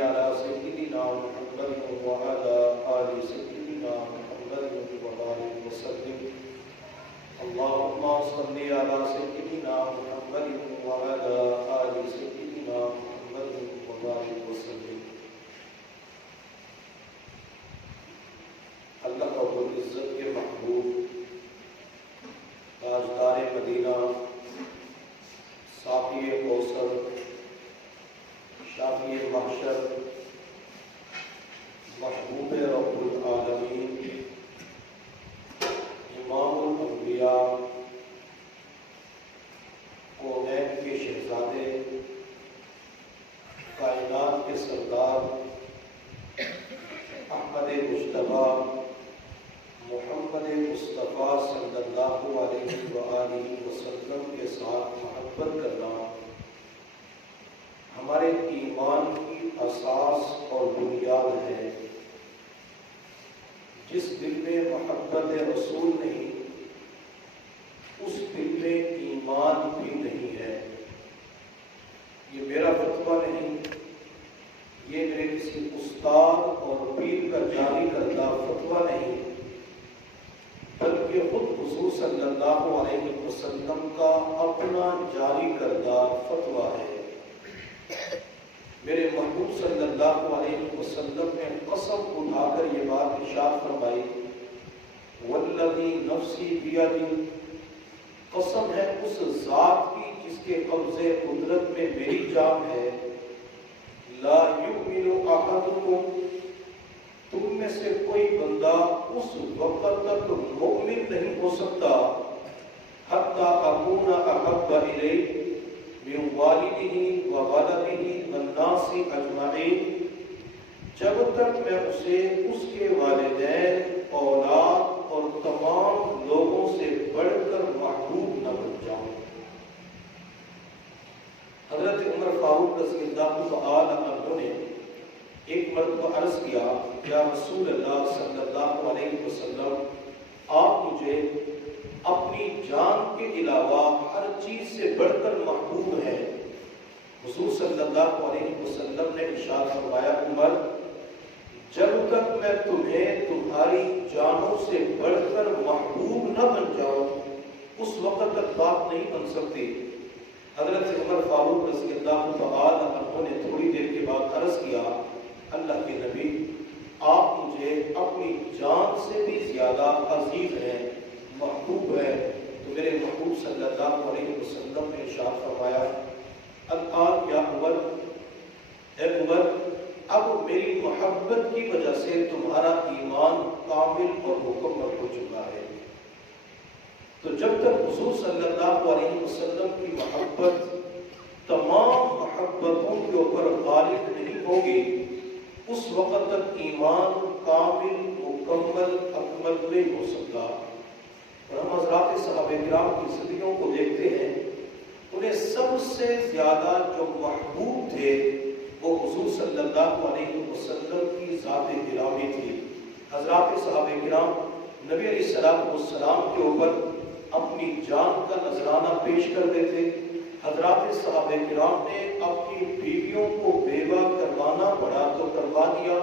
على سيدنا محمد وعلى آل سيدنا محمد وبارك وسلم اللهم صل على سيدنا محمد وعلى آل سيدنا محمد وبارك وسلم. اللہ رب العزت کے محبوب تاجدار مدینہ ساقی کوثر شافی محشر محبوب رب العالمین امام الانبیاء کونین کے شہزادے کائنات کے سردار احمد مجتبی محمد مصطفیٰ صلی اللہ علیہ وآلہ وسلم کے ساتھ محبت کرنا ہمارے ایمان کی اساس اور بنیاد ہے. جس دل میں محبت رسول نہیں اس دل میں ایمان بھی نہیں ہے. یہ میرا فتویٰ نہیں، یہ میرے کسی استاد اور پیر کا جاری کردہ فتویٰ نہیں، بلکہ خود حضور صلی اللہ علیہ وسلم کا اپنا جاری کردہ فتویٰ ہے. میرے محبوب صلی اللہ علیہ وسلم نے قسم اٹھا کر یہ بات ارشاد فرمائی، والذی نفسی بیدہ، قسم ہے اس ذات کی جس کے قبضے قدرت میں میری جان ہے، لا یؤمن احدکم، تم میں سے کوئی بندہ اس وقت تک مومن نہیں ہو سکتا حتی اکون احب الیہ من والدہ وولدہ والناس اجمعین، جب تک میں اسے اس کے والدین، اولاد اور تمام لوگوں سے بڑھ کر محبوب نہ بن جاؤں. حضرت عمر فاروق رضی اللہ تعالی عنہ نے ایک مرتبہ عرض کیا، یا رسول اللہ صلی اللہ علیہ وسلم، آپ مجھے اپنی جان کے علاوہ ہر چیز سے بڑھ کر محبوب ہیں. حضور صلی اللہ علیہ وسلم نے ارشاد فرمایا، عمر جب تک میں تمہیں تمہاری جانوں سے بڑھ کر محبوب نہ بن جاؤں اس وقت تک بات نہیں بن سکتی. حضرت عمر فاروق رضی اللہ تعالی عنہ نے تھوڑی دیر کے بعد عرض کیا، اللہ کے نبی آپ مجھے اپنی جان سے بھی زیادہ عزیز ہیں، محبوب ہے. تو میرے محبوب صلی اللہ علیہ وسلم نے ارشاد فرمایا، الآن یا عمر، اے عمر، اب میری محبت کی وجہ سے تمہارا ایمان کامل اور مکمل ہو چکا ہے. تو جب تک حضور صلی اللہ علیہ وسلم کی محبت تمام محبتوں کے اوپر غالب نہیں ہوگی اس وقت تک ایمان کامل، مکمل، اکمل نہیں ہو سکتا. اور ہم حضرات صحابہ کرام کی زندگیوں کو دیکھتے ہیں، انہیں سب سے زیادہ جو محبوب تھے وہ حضور صلی اللہ علیہ وسلم کی ذات گرامی تھی. حضرات صحابہ کرام نبی علیہ السلام کے اوپر اپنی جان کا نذرانہ پیش کر دیتے. حضرات صحابہ کرام نے اپنی بیویوں کو بیوہ کروانا پڑا تو کروا دیا،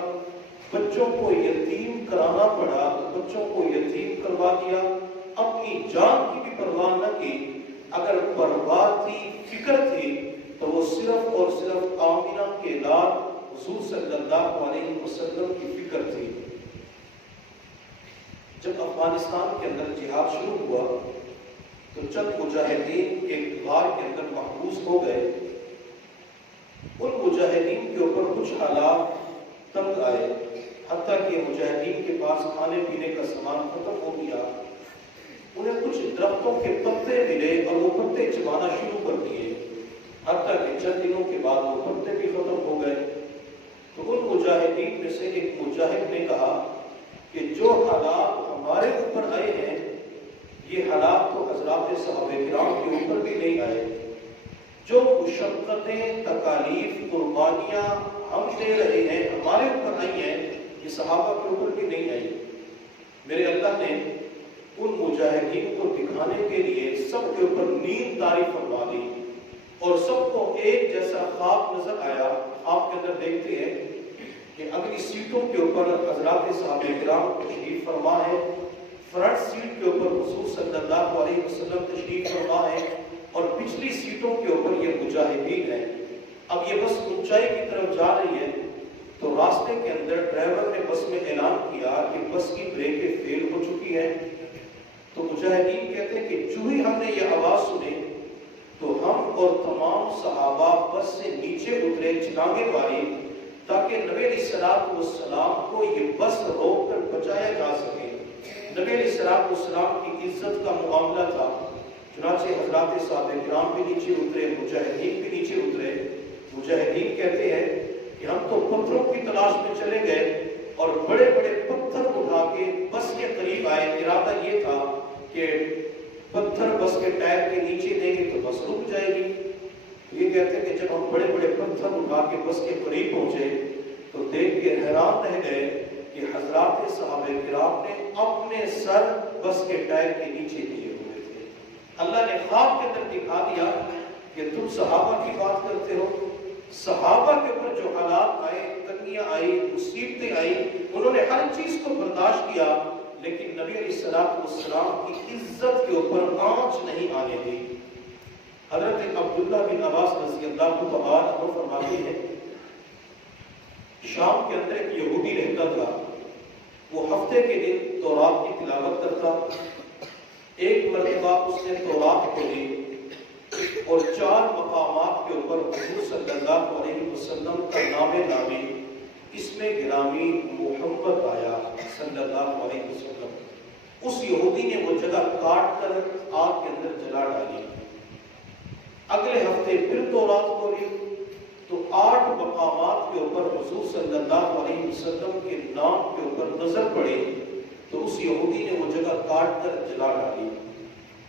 بچوں کو یتیم کرانا پڑا تو بچوں کو یتیم کروا دیا، اپنی جان کی بھی پرواہ نہ کی. اگر پرواہ تھی، فکر تھی، تو وہ صرف اور صرف آمینہ کے لال حضور صلی اللہ علیہ وسلم کی فکر تھی. جب افغانستان کے اندر جہاد شروع ہوا تو چند مجاہدین ایک غار کے اندر محبوس ہو گئے. ان مجاہدین کے اوپر کچھ حالات تنگ آئے، حتیٰ کہ مجاہدین کے پاس کھانے پینے کا سامان ختم ہو گیا. انہیں کچھ درختوں کے پتے ملے اور وہ پتے چبانا شروع کر دیے، حتیٰ کہ چند دنوں کے بعد وہ پتے بھی ختم ہو گئے. تو ان مجاہدین میں سے ایک مجاہد نے کہا کہ جو حالات ہمارے اوپر آئے ہیں یہ حالات تو حضرات صحابہ کرام کے اوپر بھی نہیں آئے. جو مشقتیں، تکالیف، قربانیاں ہم دے رہے ہیں ہمارے اوپر آئی ہیں، یہ صحابہ کے اوپر بھی نہیں آئی. میرے اللہ نے ان مجاہدین کو دکھانے کے لیے سب کے اوپر نیند طاری فرما دی اور سب کو ایک جیسا خواب نظر آیا. آپ کے اندر دیکھتے ہیں کہ اگلی سیٹوں کے اوپر حضرات صحابہ کرام تشریف فرما ہے، فرنٹ سیٹ کے اوپر حضور صلی اللہ علیہ وسلم تشریف فرما ہے، اور پچھلی سیٹوں کے اوپر یہ مجاہدین ہیں۔ اب یہ بس اونچائی کی طرف جا رہی ہے، تو راستے کے اندر ڈرائیور نے بس میں اعلان کیا کہ بس کی بریکیں فیل ہو چکی ہیں۔ تو مجاہدین کہتے ہیں کہ جو ہی ہم نے یہ آواز سنی تو ہم اور تمام صحابہ بس سے نیچے اترے چلانگے والی، تاکہ نبی علیہ السلام کو یہ بس روک کر بچایا جا سکے۔ نبی علیہ السلام کی عزت کا معاملہ تھا، چنانچہ حضرات صحابہ کرام بھی نیچے اترے، مجاہدین بھی نیچے اترے۔ مجاہدین کہتے ہیں کہ ہم تو پتھروں کی تلاش میں چلے گئے اور بڑے بڑے پتھر اٹھا کے بس کے قریب آئے۔ ارادہ یہ تھا کہ پتھر بس کے ٹائر کے نیچے دیں گے تو بس رک جائے گی۔ یہ کہتے ہیں کہ جب ہم بڑے بڑے پتھر اٹھا کے بس کے قریب پہنچے تو دیکھ کے حیران رہ گئے کہ حضرات صحابہ کرام نے اپنے سر بس کے ٹائر کے نیچے دیے ہوئے تھے۔ اللہ نے خواب کے اندر دکھا دیا کہ تم صحابہ کی بات کرتے ہو، صحابہ کے اوپر جو حالات آئے، تنگیاں آئی، مصیبتیں آئی، انہوں نے ہر چیز کو برداشت کیا، لیکن نبی علیہ السلام کی عزت کے اوپر آنچ نہیں آنے دی۔ حضرت عبداللہ بن عباس رضی اللہ عنہ فرماتے ہیں شام کے اندر ایک یہودی رہتا تھا، وہ ہفتے کے دن تورات کی تلاوت کرتا۔ ایک مرتبہ اس نے تورات کھولی اور 4 مقامات کے اوپر حضور صلی اللہ علیہ وسلم کا نام نامی، اس میں گرامی محمد آیا صلی اللہ علیہ وسلم۔ اس یہودی نے وہ جگہ کاٹ کر آگ کے اندر جلا ڈالی۔ اگلے ہفتے پھر تورات کھولی تو 8 مقامات کے اوپر حضور صلی اللہ علیہ وسلم کے نام کے اوپر نظر پڑی تو اس یہودی نے وہ جگہ کاٹ کر جلا ڈالی۔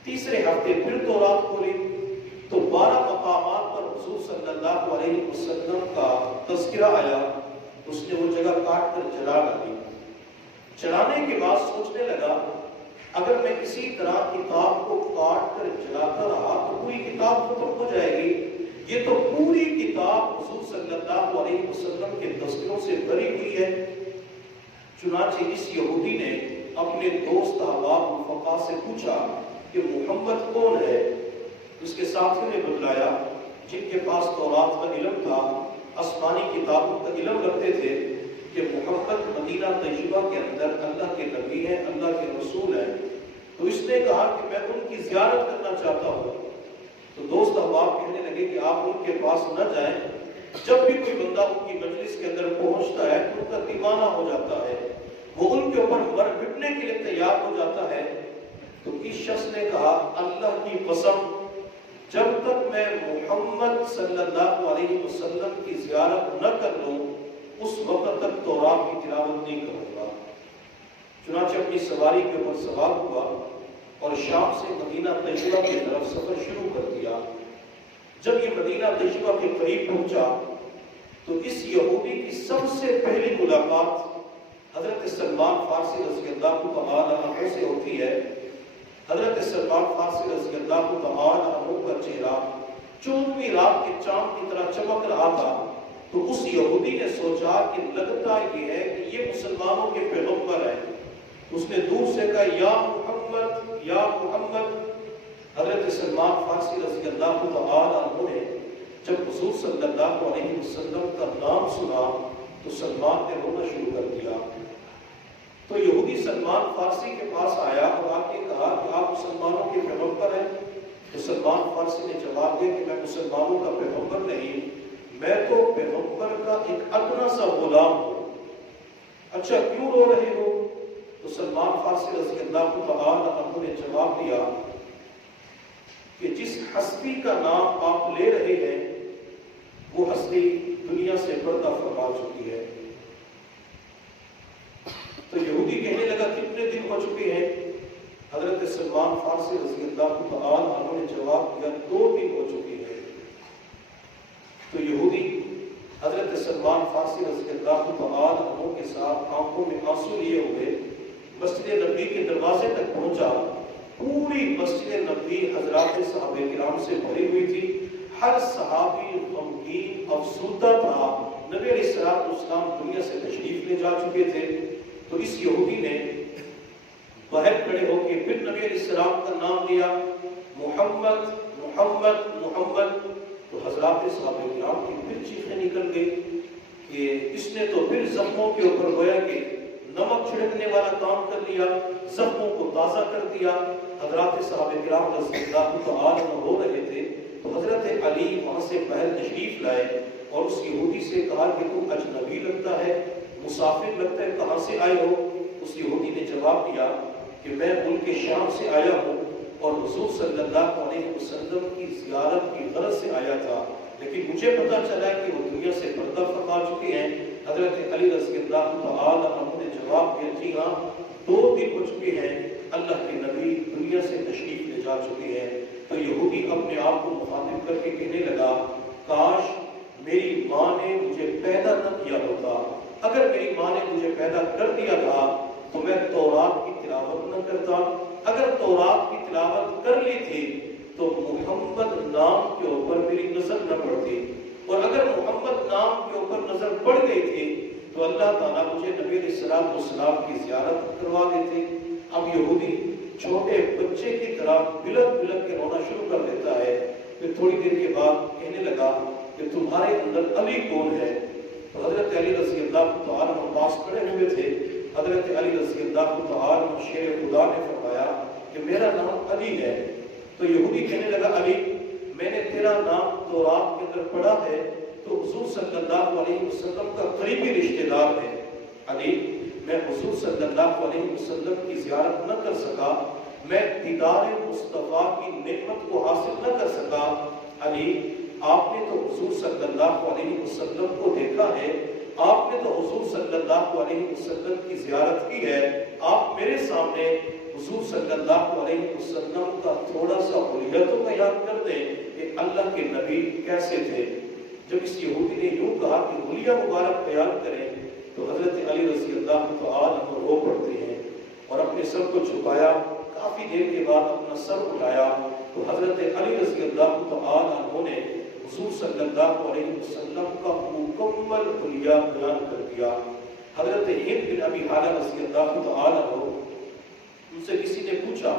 تیسرے ہفتے پھر تورات کھولی تو 12 مقامات پر حضور صلی اللہ علیہ وسلم کا تذکرہ آیا، اس نے وہ جگہ کاٹ کر جلا ڈالی۔ جلانے کے بعد سوچنے لگا اگر میں اسی طرح کتاب کو کاٹ کر جلاتا رہا تو پوری کتاب ختم ہو جائے گی، یہ تو پوری کتاب حضور صلی اللہ علیہ وسلم کے تذکروں سے بھری ہوئی ہے۔ چنانچہ اس یہودی نے اپنے دوست احباب رفقا سے پوچھا کہ محمد کون ہے؟ اس کے ساتھیوں نے بتلایا جن کے پاس تورات کا علم تھا، آسمانی کتابوں کا علم رکھتے تھے، کہ محمد مدینہ طیبہ کے اندر اللہ کے نبی ہیں، اللہ کے رسول ہیں۔ تو اس نے کہا کہ میں ان کی زیارت کرنا چاہتا ہوں۔ تو دوست احباب کہنے لگے کہ آپ ان کے پاس نہ جائیں، جب بھی کوئی بندہ ان کی مجلس کے اندر پہنچتا ہے تو ان کا دیوانہ ہو جاتا ہے، وہ ان کے اوپر مر مٹنے کے لیے تیار ہو جاتا ہے۔ تو اس شخص نے کہا اللہ کی قسم جب تک میں محمد صلی اللہ علیہ وسلم کی زیارت نہ کر لوں اس وقت تک تورات کی تلاوت نہیں کروں گا۔ چنانچہ اپنی سواری کے اوپر سوار ہوا اور شام سے مدینہ طیبہ کی طرف سفر شروع کر دیا۔ جب یہ مدینہ طیبہ کے قریب پہنچا تو اس یہودی کی سب سے پہلی ملاقات حضرت سلمان فارسی رضی اللہ عنہ سے ہوتی ہے۔ حضرت سلمان فارسی رضی اللہ عنہ کا چہرہ 14ویں رات کے چاند کی طرح چمک رہا تھا۔ تو اس یہودی نے سوچا کہ لگتا یہ ہے کہ یہ مسلمانوں کے پیغمبر ہیں۔ اس نے دور سے کہا یا محمد یا محمد۔ حضرت سلمان فارسی رضی اللہ عنہ نے جب حضور صلی اللہ علیہ وسلم کا نام سنا تو سلمان نے رونا شروع کر دیا۔ تو یہودی سلمان فارسی کے پاس آیا اور آ کے کہا کہ آپ مسلمانوں کے پیغمبر ہیں؟ تو سلمان فارسی نے جواب دیا کہ میں مسلمانوں کا پیغمبر نہیں، میں تو پیغمبر کا ایک ادنا سا غلام ہوں۔ اچھا کیوں رو رہے ہو؟ تو سلمان فارسی رضی اللہ عنہ نے جواب دیا کہ جس ہستی کا نام آپ لے رہے ہیں وہ ہستی دنیا سے پردہ فرما چکی ہے۔ تو یہودی کہنے لگا کتنے دن ہو چکے ہیں؟ حضرت سلمان فارسی رضی اللہ عنہ نے جواب دیا 2 دن ہو چکے ہیں۔ تو یہودی حضرت سلمان فارسی رضی اللہ عنہ کے ساتھ آنکھوں میں آنسو لیے ہوئے مسجد نبی کے دروازے تک پہنچا۔ پوری مسجد نبی حضرات صحابہ کرام سے بھری ہوئی تھی، ہر صحابی غمگین افسردہ تھا۔ نبی علیہ السلام دنیا سے تشریف لے جا چکے تھے، تو اس یہودی نے باہر کھڑے ہو کے پھر نبی علیہ السلام کا نام لیا، محمد محمد محمد۔ تو حضرات صحابہ کرام کی پھر چیخیں نکل گئی کہ اس نے تو پھر زخموں کے اوپر گویا کہ نمک چھڑکنے والا کام کر لیا، زخموں کو تازہ کر دیا۔ حضرات صحابہ کرام رضی اللہ تعالیٰ عنہ ہو رہے تھے، تو حضرت علی وہاں سے باہر تشریف لائے اور اس یہودی سے کہا کہ تم اجنبی لگتا ہے، مسافر لگتا ہے، کہاں سے آئے ہو؟ اس یہودی نے جواب دیا کہ میں ملک شام سے آیا ہوں اور حضور صلی اللہ علیہ وسلم کی زیارت کی غرض سے آیا تھا، لیکن مجھے پتا چلا کہ وہ دنیا سے پردہ فرما چکے ہیں۔ حضرت علی رضی اللہ تعالیٰ عنہ نے جواب دیا، جی ہاں 2 دن ہو چکے ہیں اللہ کے نبی دنیا سے تشریف لے جا چکے ہیں۔ تو یہودی اپنے آپ کو مخاطب کر کے کہنے لگا، کاش میری ماں نے مجھے پیدا نہ کیا ہوتا، اگر میری ماں نے مجھے پیدا کر دیا تھا تو میں تورات کی تلاوت نہ کرتا، اگر تورات کی تلاوت کر لی تھی تو محمد نام کے اوپر میری نظر نہ پڑتی، اور اگر محمد نام کے اوپر نظر پڑ گئی تھی تو اللہ تعالیٰ مجھے نبی علیہ السلام کی زیارت کروا دیتے۔ اب یہودی چھوٹے بچے کی طرح بلک بلک کے رونا شروع کر دیتا ہے، پھر تھوڑی دیر کے بعد کہنے لگا کہ تمہارے اندر علی کون ہے؟ تو حضرت علی رضی اللہ تعالیٰ عنہ پاس کھڑے ہوئے تھے۔ حضرت علی رضی اللہ تعالیٰ عنہ شیر خدا نے فرمایا کہ میرا نام علی ہے۔ تو یہودی کہنے لگا، علی میں نے تیرا نام تورات کے اندر پڑھا ہے تو حضور صلی اللہ علیہ وسلم کا قریبی رشتہ دار ہے۔ علی میں حضور صلی اللہ علیہ وسلم کی زیارت نہ کر سکا، میں دیدار مصطفیٰ کی نعمت کو حاصل نہ کر سکا۔ علی آپ نے تو حضور صلی اللہ علیہ وسلم کو دیکھا ہے، آپ نے تو حضور صلی اللہ علیہ وسلم کی زیارت کی ہے، آپ میرے سامنے حضور صلی اللہ علیہ وسلم کا تھوڑا سا حلیہ تو بیان کر دیں کہ اللہ کے نبی کیسے تھے۔ جب اس یہودی نے یوں کہا کہ حلیہ مبارک بیان کریں تو حضرت علی رضی اللہ تعالیٰ عنہ رو پڑتے ہیں اور اپنے سر کو جھکایا، کافی دیر کے بعد اپنا سر اٹھایا تو حضرت علی رضی اللہ تعالیٰ عنہ نے حضور صلی اللہ علیہ وسلم کا مکمل حلیہ بیان کر دیا۔ حضرت ہند بن ابی حالہ رضی اللہ تعالیٰ عنہ، ان سے کسی نے پوچھا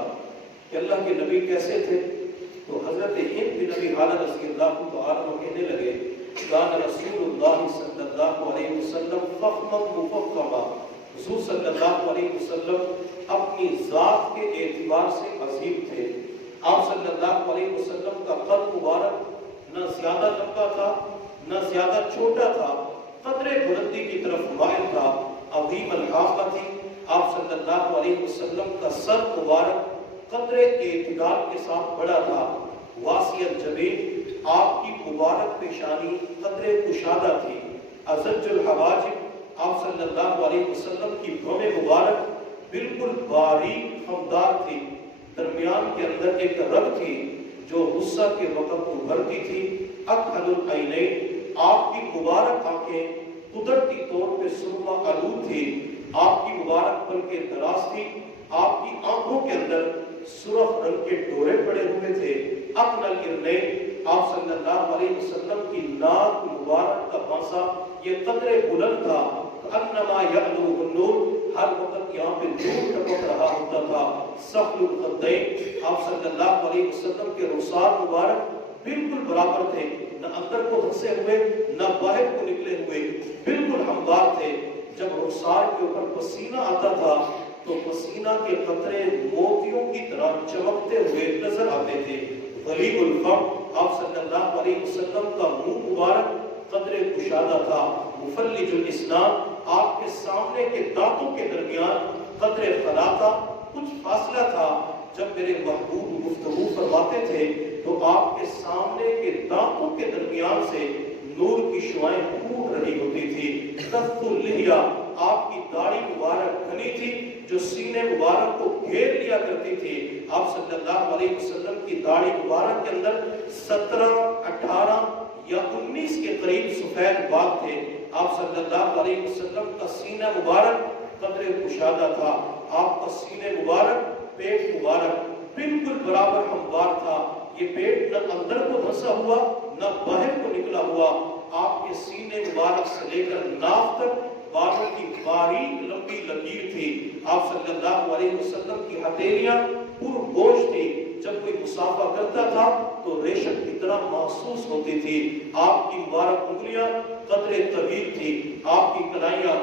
کہ اللہ کے نبی کیسے تھے؟ تو حضرت ہند بن ابی حالہ رضی اللہ تعالیٰ عنہ کہنے لگے، کان رسول اللہ صلی اللہ علیہ وسلم فخما مفخما، حضور صلی اللہ علیہ وسلم اپنی ذات کے اعتبار سے عظیم تھے۔ آپ صلی اللہ علیہ وسلم کا قد مبارک نہ زیادہ لمبا تھا نہ زیادہ چھوٹا تھا، قدر بلندی کی طرف مائل تھا، عظیم الحافہ تھی۔ آپ صلی اللہ علیہ وسلم کا سر مبارک قدر اعتدال کے ساتھ بڑا تھا، واسع الجبین، آپ کی مبارک پیشانی قدر کشادہ تھی، ازج الحواجب، آپ صلی اللہ علیہ وسلم کی بھویں مبارک بالکل باریک خمدار تھی، درمیان کے اندر ایک رگ تھی جو غصہ کے وقت ابھرتی تھی، اکحل العینین، آپ کی مبارک آنکھیں قدرتی طور پہ سرما آلود تھی، آپ کی مبارک پلکیں دراز تھی، آپ کی آنکھوں کے اندر سرخ رنگ کے ڈورے پڑے ہوئے تھے، اقنى القرنین، آپ صلی اللہ علیہ وسلم کی ناک مبارک کا پانسا یہ قدر بلند تھا، انما یعلو النور، ہر وقت یہاں پہ نور ٹپک رہا ہوتا تھا، سخل الخدین، آپ صلی اللہ علیہ وسلم کے رخسار مبارک بالکل برابر تھے، نہ اندر کو دھسے ہوئے نہ باہر کو نکلے ہوئے، بالکل ہموار تھے۔ جب رخسار کے اوپر پسینہ آتا تھا تو پسینہ کے قطرے موتیوں کی طرح چمکتے ہوئے نظر آتے تھے۔ غلیظ الفم، آپ صلی اللہ علیہ وسلم کا منہ مبارک قدر کشادہ تھا، مفلج الاسنان، آپ کے سامنے کے دانتوں کے درمیان قدر خلا تھا، کچھ فاصلہ تھا۔ جب میرے محبوب گفتگو فرماتے تھے تو آپ کے سامنے کے دانتوں کے درمیان سے نور کی شعائیں پھوٹ رہی ہوتی تھی۔ کث اللحیہ، آپ کی داڑھی مبارک گھنی تھی جو سینے مبارک کو گھیر لیا کرتی تھی۔ آپ صلی اللہ علیہ وسلم کی داڑھی مبارک کے اندر 17، 18 یا 19 کے قریب سفید بال تھے۔ آپ صلی اللہ علیہ وسلم کا سینہ مبارک قدر کشادہ تھا، آپ کا سینے مبارک، پیٹ مبارک بالکل برابر ہموار تھا۔ یہ پیٹ نہ اندر کو دھسا ہوا نہ باہر کو نکلا ہوا، آپ کے سینے مبارک سے لے کر ناف تک بالوں کی باریک لمبی لکیر تھی. آپ صلی اللہ علیہ وسلم کی ہتھیلیاں پر گوشت تھی. جب کوئی مسافہ کرتا تھا تو ریشم کی طرح محسوس ہوتی تھی. آپ کی مبارک انگلیاں قدرے طویل تھی. آپ کی کلائیاں،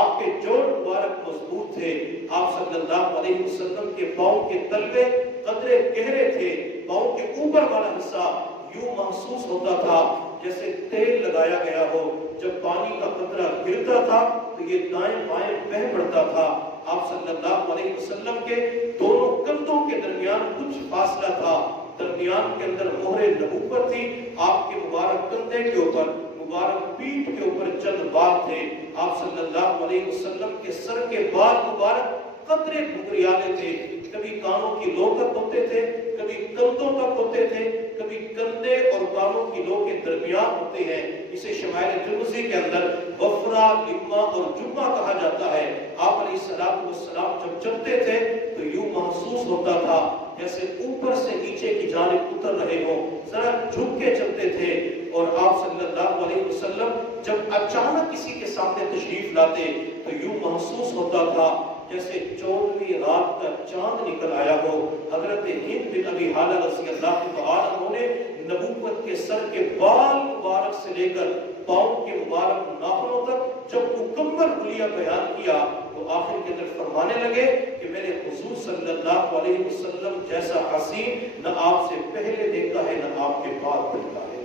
آپ کے جوڑ مبارک مضبوط تھے. آپ صلی اللہ علیہ وسلم کے پاؤں کے تلوے قدرے گہرے تھے. پاؤں کے اوپر والا حصہ یوں محسوس ہوتا تھا جیسے تیل لگایا گیا ہو. جب پانی کا قطرہ گرتا تھا تو یہ دائیں بائیں بہہ پڑتا تھا. آپ صلی اللہ علیہ وسلم کے دونوں کندھوں کے درمیان کچھ فاصلہ تھا. درمیان کے اندر مہر نبوت تھی. آپ کے مبارک کندھے کے اوپر، مبارک پیٹھ کے اوپر چند بال تھے. آپ صلی اللہ علیہ وسلم کے سر کے بال مبارک قطرے گھنگریالے تھے. کبھی کانوں کی لو تک ہوتے تھے، کبھی کندھوں تک ہوتے تھے، کبھی کندھے اور کانوں کی لو کے درمیان ہوتے ہیں. اسے شمائل ترمذی کے اندر وفرا، لما اور جمعہ کہا جاتا ہے. آپ علیہ السلام جب چلتے تھے تو یوں محسوس ہوتا تھا جیسے اوپر سے نیچے کی جانب اتر رہے ہوں. ذرا جھک کے چلتے تھے. اور آپ صلی اللہ علیہ وسلم جب اچانک کسی کے سامنے تشریف لاتے تو یوں محسوس ہوتا تھا جیسے 14ویں رات کا چاند نکل آیا ہو. حضرت ہند بن ابی حالہ رضی اللہ تعالیٰ عنہ نے نبوت کے سر کے بال مبارک سے لے کر پاؤں کے مبارک ناخنوں تک جب مکمل حلیہ بیان کیا تو آخر کے اندر فرمانے لگے کہ میں نے حضور صلی اللہ علیہ وسلم جیسا حسین نہ آپ سے پہلے دیکھا ہے نہ آپ کے بعد دیکھا ہے.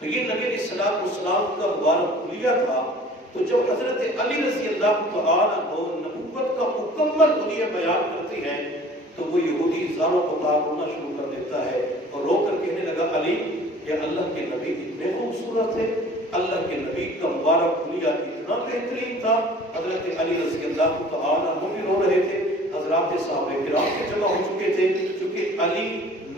تو یہ نبی علیہ السلام کا مبارک حلیہ تھا. تو جب حضرت علی رضی اللہ تعالیٰ عنہ نبوت کا مکمل حلیہ بیان کرتی ہیں تو وہ یہودی زاروں کو رونا شروع کر دیتا ہے اور رو کر کہنے لگا علی، یہ اللہ کے نبی اتنے خوبصورت تھے، اللہ کے نبی کا مبارک حلیہ اتنا بہترین تھا. حضرت علی رضی اللہ تعالیٰ عنہ بھی رو رہے تھے. حضرات صحابہ کرام کے جمع ہو چکے تھے کیونکہ علی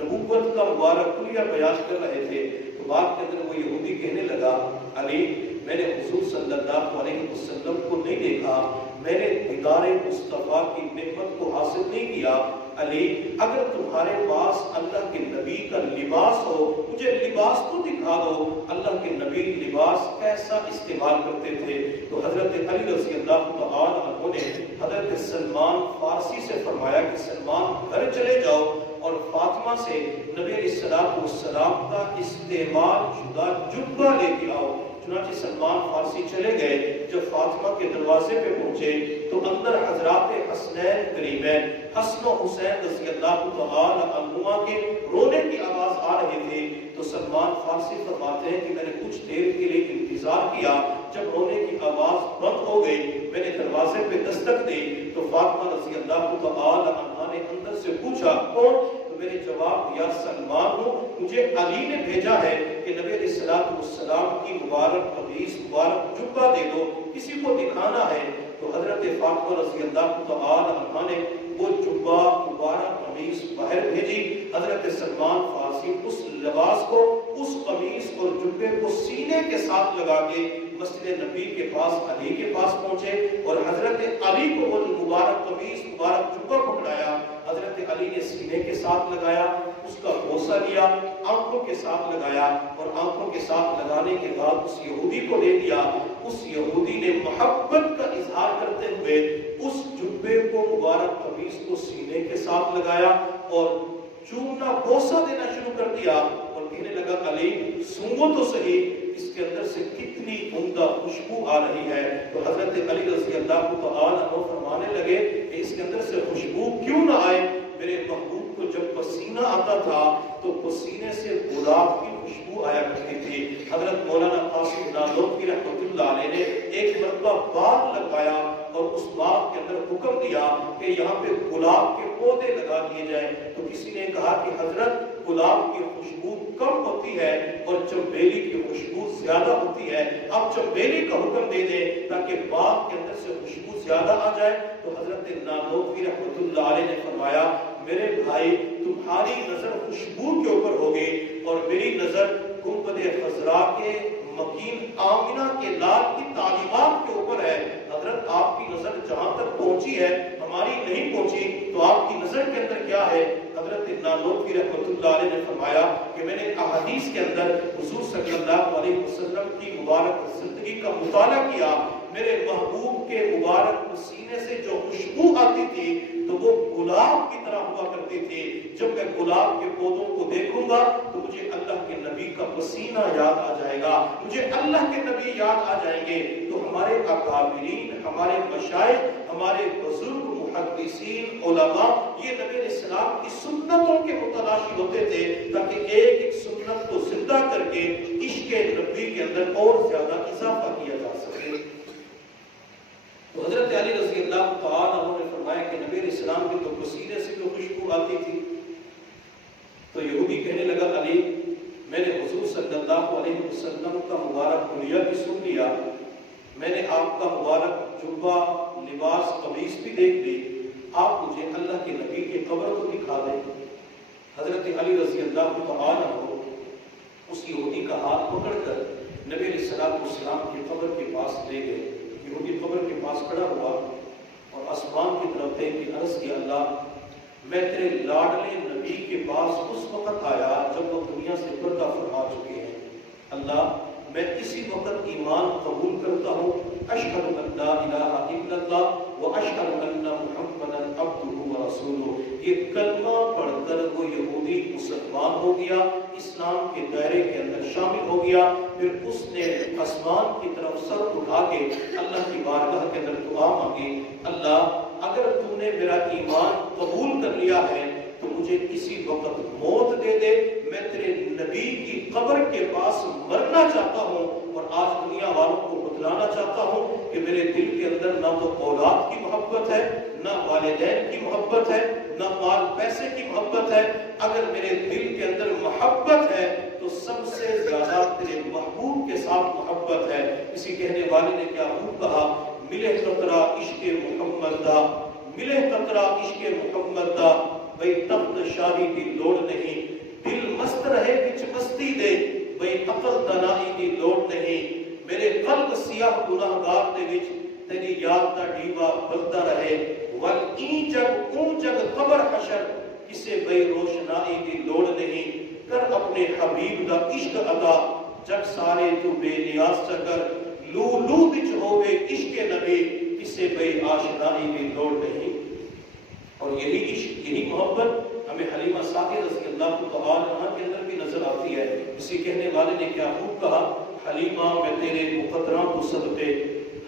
نبوت کا مبارک حلیہ بیان کر رہے تھے. تو بات کے اندر وہ یہودی کہنے لگا علی، میں نے حضور صلی اللہ علیہ وسلم کو نہیں دیکھا، میں نے دیدار مصطفیٰ کی نعمت کو حاصل نہیں کیا. علی، اگر تمہارے پاس اللہ کے نبی کا لباس ہو مجھے لباس تو دکھا دو. اللہ کے نبی لباس کیسا استعمال کرتے تھے؟ تو حضرت علی رضی اللہ تعالیٰ عنہ نے حضرت سلمان فارسی سے فرمایا کہ سلمان گھر چلے جاؤ اور فاطمہ سے نبی علیہ السلام کا استعمال شدہ جبہ لے کے آؤ. چنانچہ سلمان فارسی چلے گئے. جب فاطمہ کے دروازے پہ پہنچے تو اندر حضرات حسنین کریمین حسن و حسین رضی اللہ تعالی عنہما کے رونے کی آواز آ رہی تھی. تو سلمان فارسی فرماتے ہیں کہ میں نے کچھ دیر کے لیے انتظار کیا. جب رونے کی آواز بند ہو گئی میں نے دروازے پہ دستک دی تو فاطمہ رضی اللہ تعالی عنہا نے اندر سے پوچھا کون؟ تو میں نے جواب دیا سلمان ہوں، مجھے علی نے بھیجا ہے کہ نبی علیہ السلام کی مبارک قمیص مبارک جبہ دے دو، کسی کو دکھانا ہے. تو حضرت فاطمہ رضی اللہ تعالی عنہا نے وہ جبہ مبارک قمیص باہر بھیجی. حضرت سلمان فارسی اس لباس کو، اس قمیص اور جبے کو سینے کے ساتھ لگا کے مسجد نبی کے پاس علی کے پاس پہنچے اور حضرت علی کو وہ مبارک قمیص مبارک جبہ پکڑایا. حضرت علی نے سینے کے ساتھ لگایا، اس کا بوسہ لیا، آنکھوں کے ساتھ لگایا اور آنکھوں کے ساتھ لگانے کے بعد اس یہودی کو دے دیا. اس یہودی نے محبت کا اظہار کرتے ہوئے اس جبے کو مبارک قمیص کو سینے کے ساتھ لگایا اور چومنا بوسہ دینا شروع کر دیا اور کہنے لگا علی سنگو تو صحیح اس کے اندر سے کتنی عمدہ خوشبو آ رہی ہے. تو حضرت علی رضی اللہ تعالیٰ عنہ فرمانے لگے کہ اس کے اندر سے خوشبو کیوں نہ آئے؟ میرے محبوب کو جب پسینہ آتا تھا تو پسینے سے گلاب کی خوشبو آیا کرتی تھی. حضرت مولانا قاسم نانوتوی رحمۃ اللہ علیہ نے ایک مرتبہ باغ لگوایا اور اس باغ کے اندر حکم دیا کہ یہاں پہ گلاب کے پودے لگا دیے جائیں. تو کسی نے کہا کہ حضرت گلاب کی خوشبو کم ہوتی ہے اور چنبیلی کی خوشبو زیادہ ہوتی ہے، آپ چنبیلی کا حکم دے دیں تاکہ باغ کے اندر سے خوشبو زیادہ آ جائے. تو حضرت نانوتوی رحمۃ اللہ علیہ نے فرمایا میرے بھائی تمہاری نظر خوشبو کے اوپر ہوگی اور میری نظر گنبد خضرا کے مکین آمنہ کے لال کی تعلیمات کے اوپر ہے۔ حضرت آپ کی نظر جہاں تک پہنچی ہے ہماری نہیں پہنچی، تو آپ کی نظر کے اندر کیا ہے؟ حضرت نانوتوی رحمۃ اللہ علیہ نے فرمایا کہ میں نے احادیث کے اندر حضور صلی اللہ علیہ وسلم کی مبارک زندگی کا مطالعہ کیا، میرے محبوب کے مبارک سینے سے جو خوشبو آتی تھی تو وہ گلاب کی طرح ہوا کرتی تھی۔ جب میں گلاب کے پودوں کو دیکھوں گا تو مجھے اللہ کے نبی کا پسینہ یاد آ جائے گا، مجھے اللہ کے نبی یاد آ جائیں گے۔ تو ہمارے اکابرین، ہمارے مشائخ، ہمارے بزرگ محدثین علماء یہ نبی علیہ السلام کی سنتوں کے متلاشی ہوتے تھے تاکہ ایک ایک سنت کو زندہ کر کے عشق نبی کے اندر اور زیادہ اضافہ کیا جا سکے۔ تو حضرت علی رضی اللہ تعالیٰ عنہ نے فرمایا کہ نبی علیہ السلام کے تو پسینے سے جو خوشبو آتی تھی، تو یہودی کہنے لگا علی میں نے حضور صلی اللہ علیہ وسلم کا مبارک حلیہ بھی سن لیا، میں نے آپ کا مبارک جبہ، لباس، قمیص بھی دیکھ لی، آپ مجھے اللہ کے نبی کی قبر کو دکھا دیں۔ حضرت علی رضی اللہ تعالیٰ عنہ اس یہودی کا ہاتھ پکڑ کر نبی علیہ السلام کی قبر کے پاس لے گئے۔ یہودی قبر کے پاس کھڑا ہوا اور آسمان کی طرف دیکھ کے عرض کیا، اللہ میں تیرے لاڈلے نبی کے پاس اس وقت آیا جب وہ دنیا سے پردہ فرما چکے ہیں، اللہ میں اسی وقت ایمان قبول کرتا ہوں، اشہد ان لا الہ الا اللہ و اشہد ان محمدا عبدہ و رسولہ۔ یہ کلمہ پڑھ کر وہ یہودی مسلمان ہو گیا، اسلام کے دائرے کے اندر شامل ہو گیا۔ پھر اس نے آسمان کی طرف سر اٹھا کے اللہ کی بارگاہ کے اندر دعا مانگی، اللہ اگر تو نے میرا ایمان قبول کر لیا ہے تو مجھے اسی وقت موت دے دے، میں تیرے نبی کی قبر کے پاس مرنا چاہتا ہوں اور آج دنیا والوں کو بتلانا چاہتا ہوں کہ میرے دل کے اندر نہ تو اولاد کی محبت ہے، نہ والدین کی محبت ہے، نہ مال پیسے کی محبت ہے، اگر میرے دل کے اندر محبت ہے تو سب سے زیادہ تیرے محبوب کے ساتھ محبت ہے۔ اسی کہنے والے نے کیا خوب کہا، ملے قطرہ عشق محمد دا، ملے قطرہ عشق محمد دا، بھئی تخت شاہی دی لوڑ نہیں، دل مست رہے بچ مستی دے، بھئی عقل دانائی دی لوڑ نہیں، میرے قلب سیاہ گناہگار دے وچ تیری یاد دا ڈیوا بلدا رہے، ول این جگ اون جگ قبر حشر، کسے بھئی روشنائی دی لوڑ نہیں، کر اپنے حبیب دا عشق ادا، جگ سارے تو بے نیاز چکر، لو لو بچ ہوئے عشق نبی، کسے بھئی آشنائی دی لوڑ نہیں۔ اور یہی عشق، یہی محبت ہمیں حلیمہ سعدیہ رضی اللہ تعالیٰ عنہ کے اندر بھی نظر آتی ہے۔ اسی کہنے والے نے کیا خوب کہا، حلیمہ میں تیرے مقدراں تو صدقے،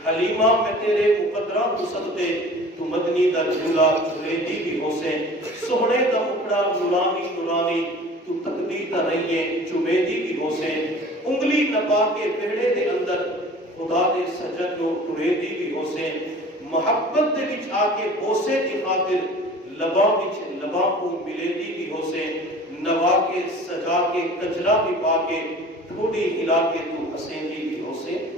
حلیمہ میں تیرے مقدراں تو صدقے، تو مدنی دا جھولا چریدی بھی حسین، سوہنے دا مکڑا نورانی نورانی، تو تقدیر دا رہیے چمیدی بھی حسین، انگلی نپا کے پہڑے دے اندر خدا دے سجن نو ٹریدی بھی حسین، محبت دے وچ آ کے بوسے دی خاطر لباں وچ لباں کو ملے دی بھی حسین، نوا کے سجا کے کجلا بھی پا کے تھوڑی ہلا کے تو حسین دی بھی حسین۔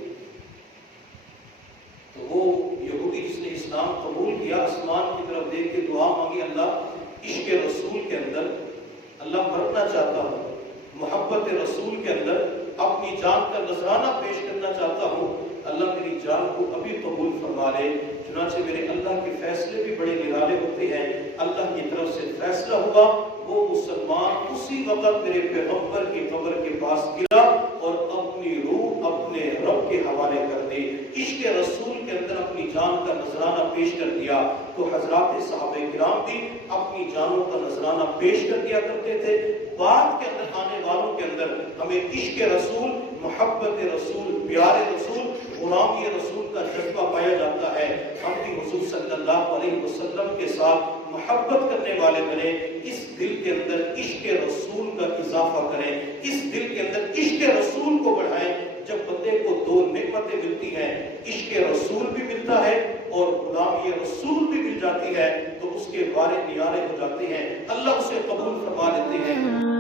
تو وہ یہودی جس نے اسلام قبول کیا، آسمان کی طرف دیکھ کے دعا مانگی، اللہ عشق رسول کے اندر اللہ مرنا چاہتا ہوں، محبت رسول کے اندر اپنی جان کا نذرانہ پیش کرنا چاہتا ہوں، اللہ میری جان کو ابھی قبول فرما لے۔ چنانچہ میرے اللہ کے فیصلے بھی بڑے نرالے ہوتے ہیں، اللہ کی طرف سے فیصلہ ہوا، وہ مسلمان اسی وقت میرے پیغمبر کی قبر کے پاس گرا اور اپنی روح اپنے رب کے حوالے کر دی، عشق رسول کے اندر اپنی جان کا نذرانہ پیش کر دیا۔ تو حضرات صحابہ کرام بھی اپنی جانوں کا نذرانہ پیش کر دیا کرتے تھے۔ بعد کے اندر آنے والوں کے اندر ہمیں عشق رسول، محبت رسول، پیار رسول، غلامی رسول کا جذبہ پایا جاتا ہے۔ ہم بھی حضور صلی اللہ علیہ وسلم کے ساتھ محبت کرنے والے بنیں، اس دل کے اندر عشق رسول کا اضافہ کریں، اس دل کے اندر عشق رسول کو بڑھائیں۔ جب بندے کو دو نعمتیں ملتی ہیں، عشق رسول بھی ملتا ہے اور غلامی رسول بھی مل جاتی ہے، تو اس کے بارے نیارے ہو جاتے ہیں، اللہ اسے قبول فرما لیتے ہیں۔